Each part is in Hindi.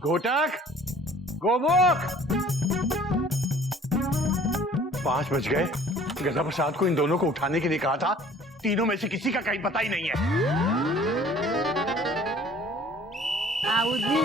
घोटक, गोमुख। 5 बज गए। गदा प्रसाद को इन दोनों को उठाने के लिए कहा था। तीनों में से किसी का कहीं पता ही नहीं है। बाबूजी,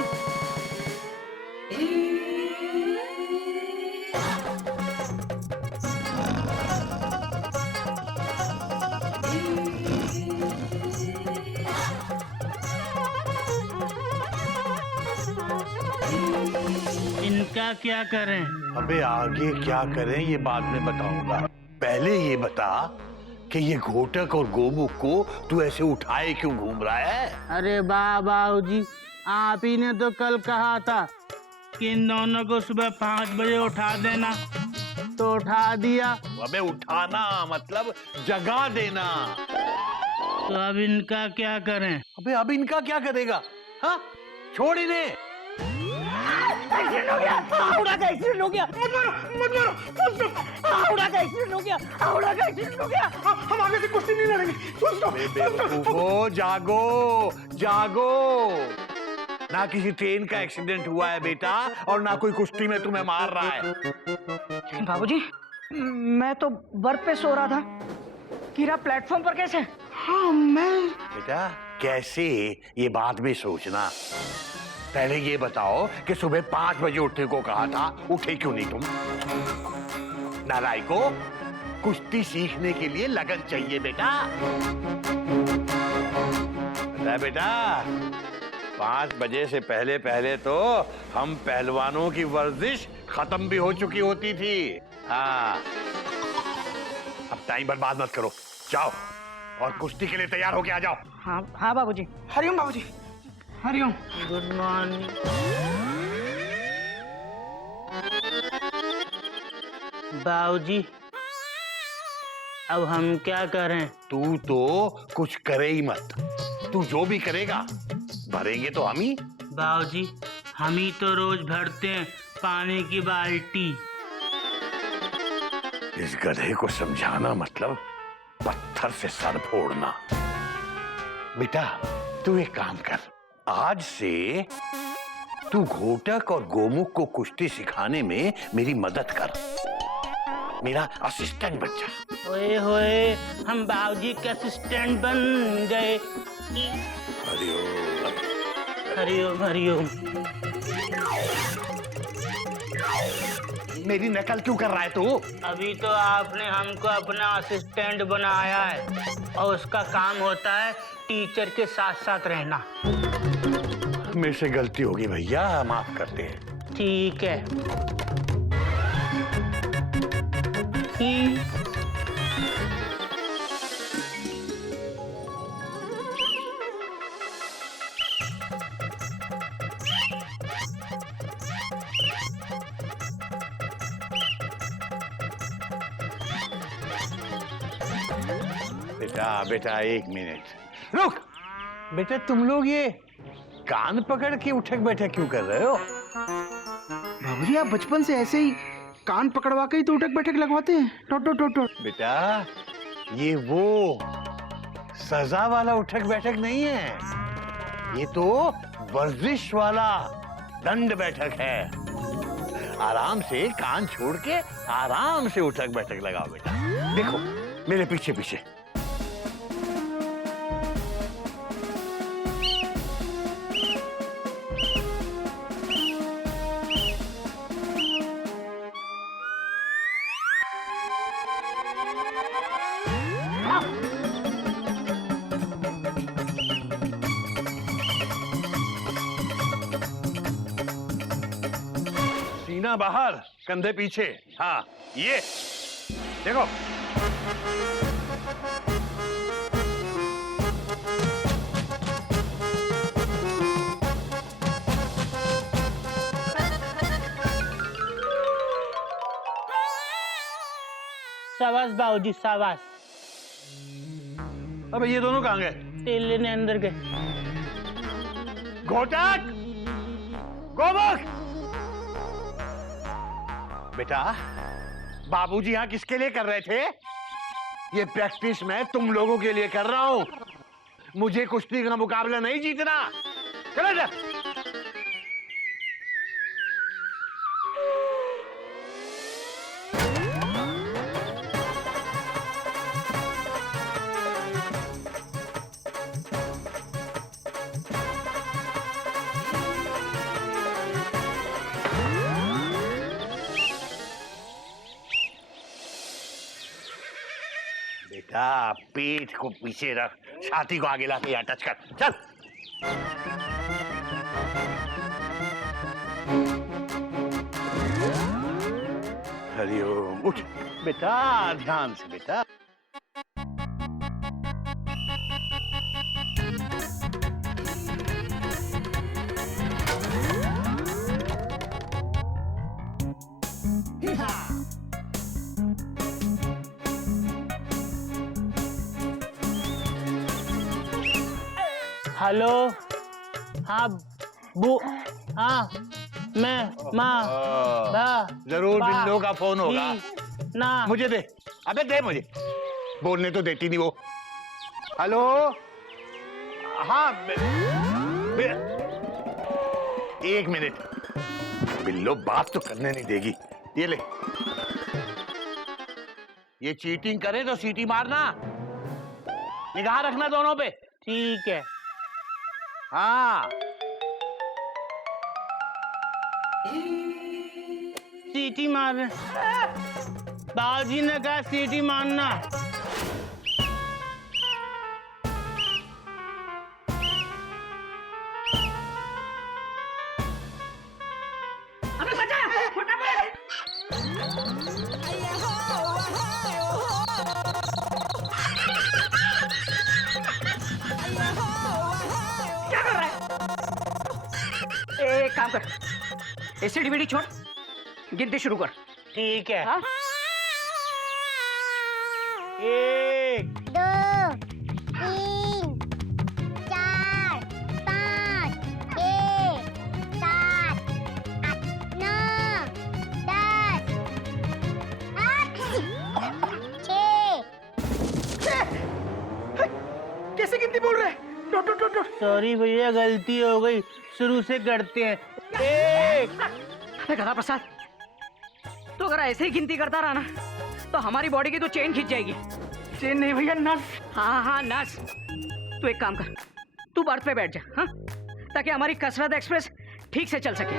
इनका क्या करें? अबे आगे क्या करें ये बाद में बताऊंगा। पहले ये बता कि ये घोटक और गोमुख को तू ऐसे उठाए क्यों घूम रहा है? अरे बाबूजी, आप ही ने तो कल कहा था कि इन दोनों को सुबह 5 बजे उठा देना, तो उठा दिया। अबे उठाना मतलब जगा देना। तो अब इनका क्या करें? अबे अब इनका क्या करेगा? हाँ, छोड़ इन्हें। एक्सीडेंट हो गया, हावड़ा का एक्सीडेंट हो गया। मत मारो, मत मारो। हावड़ा का एक्सीडेंट हो गया, हावड़ा का एक्सीडेंट हो गया। हम आगे से कुश्ती नहीं लड़ेंगे। बेवकूफो, जागो जागो। ना किसी ट्रेन का एक्सीडेंट हुआ है बेटा, और ना कोई कुश्ती में तुम्हें मार रहा है। बाबूजी, मैं तो बर्फ पे सो रहा था। कीरा प्लेटफॉर्म पर कैसे? हाँ, मैं बेटा कैसे ये बाद में सोचना। पहले ये बताओ कि सुबह 5 बजे उठने को कहा था, उठे क्यों नहीं तुम? नालायको, कुश्ती सीखने के लिए लगन चाहिए बेटा। बेटा 5 बजे से पहले पहले तो हम पहलवानों की वर्जिश खत्म भी हो चुकी होती थी। हाँ, अब टाइम बर्बाद मत करो, जाओ और कुश्ती के लिए तैयार होके आ जाओ। हाँ हाँ बाबूजी। हरिओम बाबूजी, हरिओम। Good morning. बाबूजी, अब हम क्या करें? तू तो कुछ करे ही मत। तू जो भी करेगा भरेंगे तो हम ही। बाबूजी, हम ही तो रोज भरते हैं पानी की बाल्टी। इस गधे को समझाना मतलब पत्थर से सर फोड़ना। बेटा तू एक काम कर, आज से तू घोटक और गोमुख को कुश्ती सिखाने में मेरी मदद कर। मेरा असिस्टेंट बन जा। ओए होए, हम बाबूजी के असिस्टेंट बन गए। हरिओम हरिओम हरिओम। मेरी नकल क्यों कर रहा है तू? अभी तो आपने हमको अपना असिस्टेंट बनाया है, और उसका काम होता है टीचर के साथ साथ रहना। मेरे से गलती होगी भैया, माफ कर दे। ठीक है। बेटा बेटा एक मिनट रुक। बेटा तुम लोग ये कान पकड़ के उठक बैठक क्यों कर रहे हो? बाबूजी, आप बचपन से ऐसे ही कान पकड़वा के ही तो उठक बैठक लगवाते हैं। टोट टोट टोट टोट। बेटा ये वो सजा वाला उठक बैठक नहीं है, ये तो वर्जिश वाला दंड बैठक है। आराम से कान छोड़ के आराम से उठक बैठक लगाओ बेटा। देखो मेरे पीछे पीछे। सीना बाहर, कंधे पीछे। हाँ ये देखो। शाबाश बाबूजी, शाबाश। अबे ये दोनों कहाँ गए? तेल लेने अंदर गए। घोटक, गोमुख। बेटा बाबूजी यहाँ किसके लिए कर रहे थे? ये प्रैक्टिस मैं तुम लोगों के लिए कर रहा हूँ। मुझे कुश्ती का मुकाबला नहीं जीतना। चलो जा। बेटा पेट को पीछे रख, छाती को आगे लाके यहाँ टच कर, चल। हरिओम, उठ बेटा, ध्यान से बेटा। हेलो, हाँ बू, हाँ मैं माँ जरूर बिल्लो का फोन होगा ना। मुझे दे, अबे दे मुझे, बोलने तो देती नहीं वो। हेलो, हाँ एक मिनट, बिल्लो बात तो करने नहीं देगी। ये ले, ये चीटिंग करे तो सीटी मारना, निगाह रखना दोनों पे। ठीक है। हाँ, सीटी मार, बाबूजी ने कहा सीटी मारना। अबे बचा, फटाफट। क्या कर रहा है? एक काम कर, एसिड बीड़ी छोड़, गिनती शुरू कर। ठीक है। हाँ? 1 2 3 4 5 6 7 8 9 10 6। कैसे गिनती बोल रहे हैं? Dot dot dot dot. Sorry भैया, गलती हो गई, शुरू से करते हैं। 1 अबे गधा प्रसाद, तो अगर ऐसे ही गिनती करता रहा ना तो हमारी बॉडी की तो चेन खिंच जाएगी। चेन नहीं भैया, नस। हाँ हाँ नस। तू एक काम कर, तू बर्थ पे बैठ जा, हाँ, ताकि हमारी कसरत एक्सप्रेस ठीक से चल सके।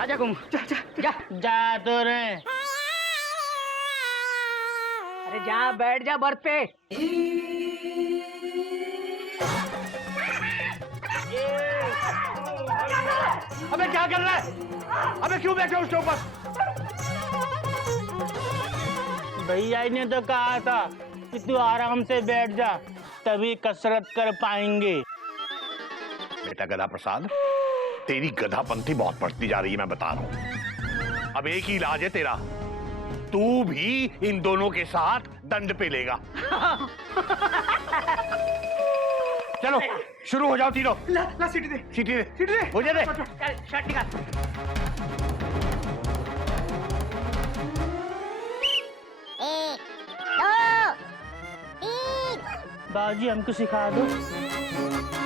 आजा गुम, जा जा जा। जा तो रहे। अरे जा, बैठ जा बर्थ पे। अबे क्या कर रहा है? अबे क्यों बैठे उसके ऊपर? भैया ने तो कहा था कि तू आराम से बैठ जा, तभी कसरत कर पाएंगे। बेटा गधा प्रसाद, तेरी गधापंथी बहुत बढ़ती जा रही है, मैं बता रहा हूं। अब एक ही इलाज है तेरा, तू भी इन दोनों के साथ दंड पे लेगा। चलो शुरू हो जाओ तीनों। ला ला सीटी दे, सीटी दे, सीटी दे। मुझे दे। चल शर्ट निकाल। 1 2 3 बाबूजी हमको सिखा दो। 1 2।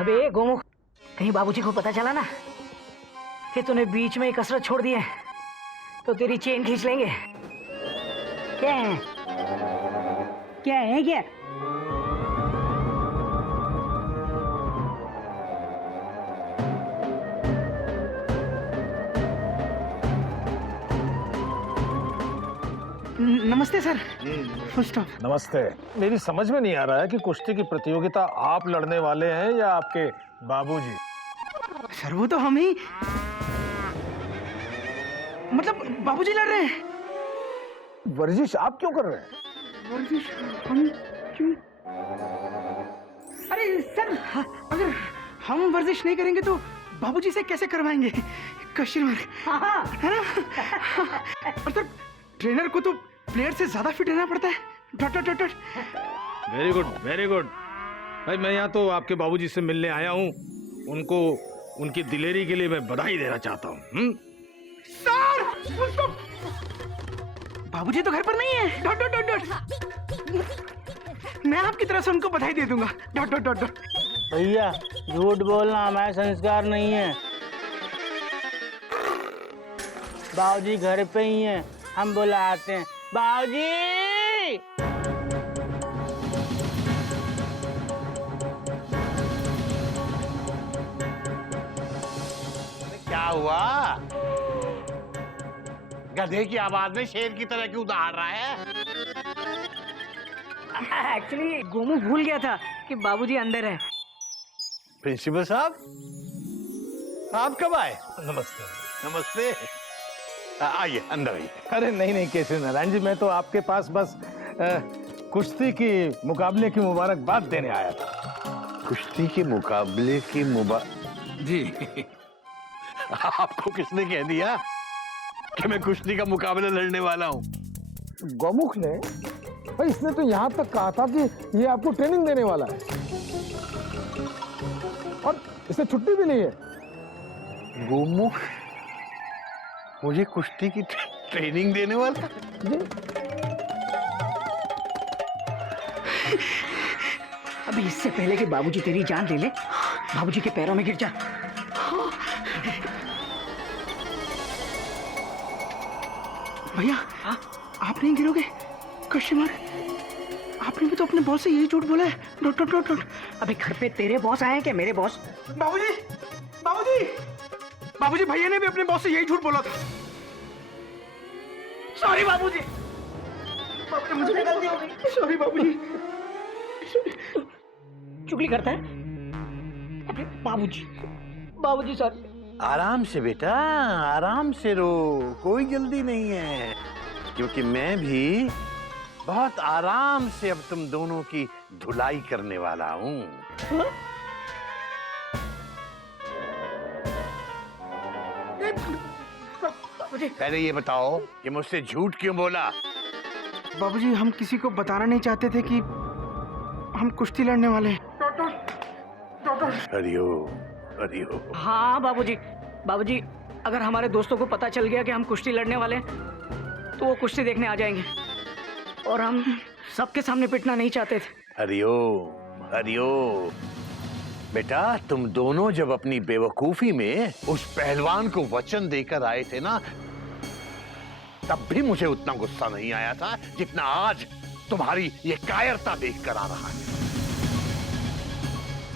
अबे गोमुख, कहीं बाबूजी को पता चला ना कि तूने बीच में ही कसरत छोड़ दी है तो तेरी चेन खींच लेंगे। क्या है? क्या है क्या? नमस्ते सर। Full stop. नमस्ते। मेरी समझ में नहीं आ रहा है कि कुश्ती की प्रतियोगिता आप लड़ने वाले हैं या आपके बाबूजी। सर वो तो हम ही, मतलब बाबूजी लड़ रहे हैं। वर्जिश आप क्यों कर रहे हैं? वर्जिश हम क्यों? अरे सर, अगर हम वर्जिश नहीं करेंगे तो बाबूजी से कैसे करवाएंगे? क्वेश्चन मार्क हाँ है ना? और सर ट्रेनर को तो प्लेयर से ज्यादा फिट रहना पड़ता है। Dot dot dot dot. Very good very good. भाई मैं यहाँ तो आपके बाबूजी से मिलने आया हूँ, उनको उनकी दिलेरी के लिए मैं बधाई देना चाहता हूँ। सर उसको बाबूजी तो घर पर नहीं है। Dot dot dot dot. मैं आपकी तरफ से उनको बधाई दे दूंगा। Dot dot dot dot. भैया झूठ बोलना हमारा संस्कार नहीं है। बाबूजी घर पे ही हैं, हम बुलाते हैं। बाबूजी क्या हुआ? गधे की आवाज में शेर की तरह क्यों दहाड़ रहा है? एक्चुअली गोमू भूल गया था कि बाबूजी अंदर है। प्रिंसिपल साहब, आप कब आए? नमस्ते। नमस्ते। आइए अंदर आइए। अरे नहीं नहीं केशव नारायण जी, मैं तो आपके पास बस कुश्ती की मुकाबले की मुबारकबाद देने आया था। कुश्ती के मुकाबले की जी आपको किसने कह दिया कि मैं कुश्ती का मुकाबला लड़ने वाला हूँ? गौमुख ने, भाई इसने तो यहाँ तक कहा था कि ये आपको ट्रेनिंग देने वाला है और इसने छुट्टी भी ली है। गोमुख मुझे कुश्ती की ट्रेनिंग देने वाला? जी अभी इससे पहले कि बाबूजी तेरी जान ले ले, बाबूजी के पैरों में गिर जा। भैया आप नहीं गिरोगे? Question mark. आपने भी तो अपने बॉस से यही झूठ बोला है। Dot dot dot dot. अबे घर पे तेरे बॉस आए हैं कि मेरे बॉस? बाबूजी बाबूजी बाबूजी भैया ने भी अपने बॉस से यही झूठ बोला था। सॉरी बाबूजी। बाबूजी मुझे गलती हो गई। सॉरी बाबूजी। चुगली करता है। अबे बाबूजी बाबूजी सॉरी। आराम से बेटा, आराम से रो, कोई जल्दी नहीं है, क्योंकि मैं भी बहुत आराम से अब तुम दोनों की धुलाई करने वाला हूँ। पहले ये बताओ कि मुझसे झूठ क्यों बोला? बाबूजी हम किसी को बताना नहीं चाहते थे कि हम कुश्ती लड़ने वाले हैं। हरिओ हरिओ। हाँ बाबूजी, बाबूजी अगर हमारे दोस्तों को पता चल गया कि हम कुश्ती लड़ने वाले हैं तो वो कुश्ती देखने आ जाएंगे और हम सबके सामने पिटना नहीं चाहते थे। हरिओ हरिओ। बेटा तुम दोनों जब अपनी बेवकूफी में उस पहलवान को वचन देकर आए थे ना, तब भी मुझे उतना गुस्सा नहीं आया था जितना आज तुम्हारी ये कायरता देखकर आ रहा है।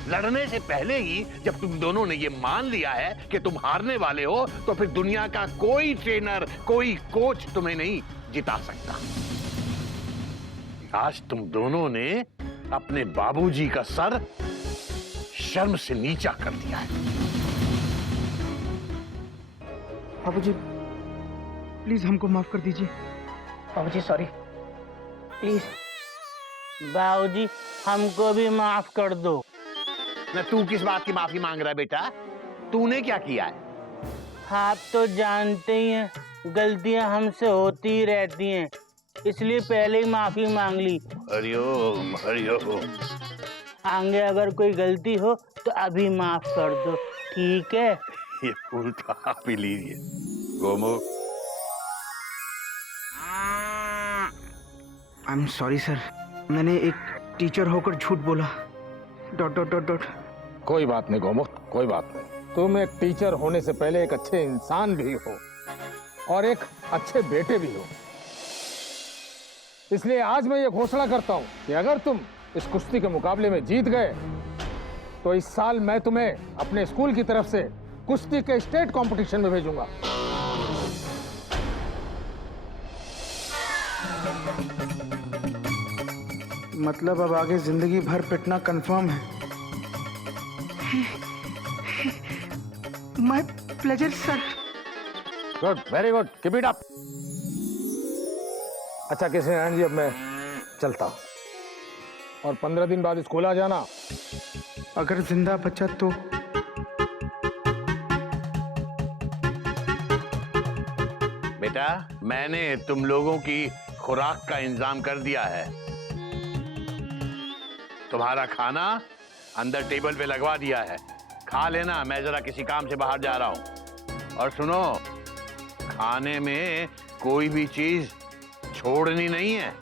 लड़ने से पहले ही जब तुम दोनों ने ये मान लिया है कि तुम हारने वाले हो, तो फिर दुनिया का कोई ट्रेनर, कोई कोच तुम्हें नहीं जिता सकता। आज तुम दोनों ने अपने बाबूजी का सर शर्म से नीचा कर दिया है। बाबूजी प्लीज हमको माफ कर दीजिए। बाबूजी सॉरी प्लीज। बाबूजी हमको भी माफ कर दो। ना तू किस बात की माफी मांग रहा है बेटा? तूने क्या किया है? आप तो जानते ही हैं गलतियां हमसे होती ही रहती हैं, इसलिए पहले ही माफी मांग ली। हरिओम हरिओम। आगे अगर कोई गलती हो तो अभी माफ कर दो, ठीक है? ये फूल तो आप ही लीजिए। Gomukh. I am sorry sir, मैंने एक टीचर होकर झूठ बोला। Dot dot dot dot. कोई बात नहीं गोमुख, कोई बात नहीं। तुम एक टीचर होने से पहले एक अच्छे इंसान भी हो और एक अच्छे बेटे भी हो। इसलिए आज मैं ये घोषणा करता हूं कि अगर तुम इस कुश्ती के मुकाबले में जीत गए तो इस साल मैं तुम्हें अपने स्कूल की तरफ से कुश्ती के स्टेट कंपटीशन में भेजूंगा। मतलब अब आगे जिंदगी भर पिटना कंफर्म है। My pleasure sir. Good, very good, keep it up. अच्छा केशव नारायण जी, अब मैं चलता हूं और 15 दिन बाद स्कूल आ जाना। अगर जिंदा बचा तो बेटा, मैंने तुम लोगों की खुराक का इंतजाम कर दिया है। तुम्हारा खाना अंदर टेबल पे लगवा दिया है, खा लेना। मैं जरा किसी काम से बाहर जा रहा हूं। और सुनो, खाने में कोई भी चीज छोड़नी नहीं है।